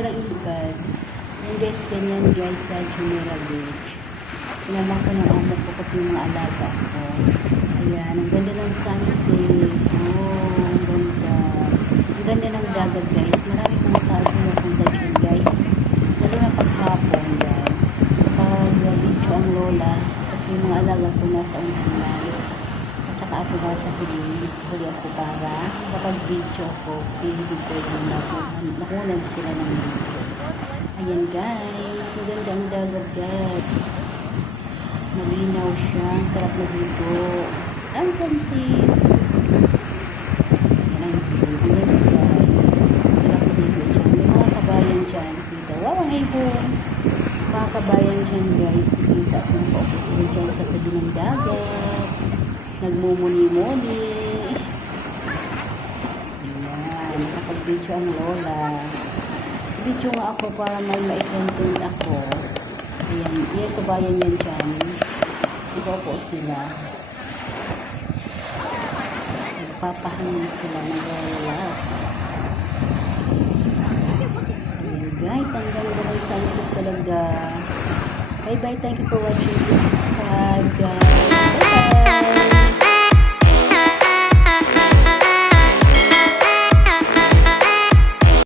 ganda ng ilugad. Yan guys, ganyan guys sa Jumeirah Beach. Sinama ko ng amo ko pati yung mga alaga ko. Ayan, ang ganda ng sunset. Oh, ang ganda. Ang ganda ng dagat guys. Maraming mga tao pumupunta dyan guys. Lalo na paghapon guys. Pag video ang lola, kasi yung mga alaga ko nasa unahan. At saka ako nasa huli ako para kapag video ako, feeling ko yung nakunan sila ng video. Ayan guys, maganda ang dagat guys. Malinaw siya, ang sarap na dito. Ang sunset. Yan ang view. Ang ganda guys. Sarap na dito dyan. May mga kabayan dyan. Kita. Wow, ang ibon. Mga kabayan dyan guys. Kita kung paupo sila dyan sa tabi ng dagat. Nagmumuni-muni. Ayan. Nakapag-video ang lola. Sa video nga ako para may ma-content ako. Ayan. Yan kabayan yan dyan. Paupo sila. Nagpapahangin sila. Nag-relax. Ayan guys. Ang ganda ng sunset talaga. Bye bye. Thank you for watching. Please subscribe guys. Bye bye.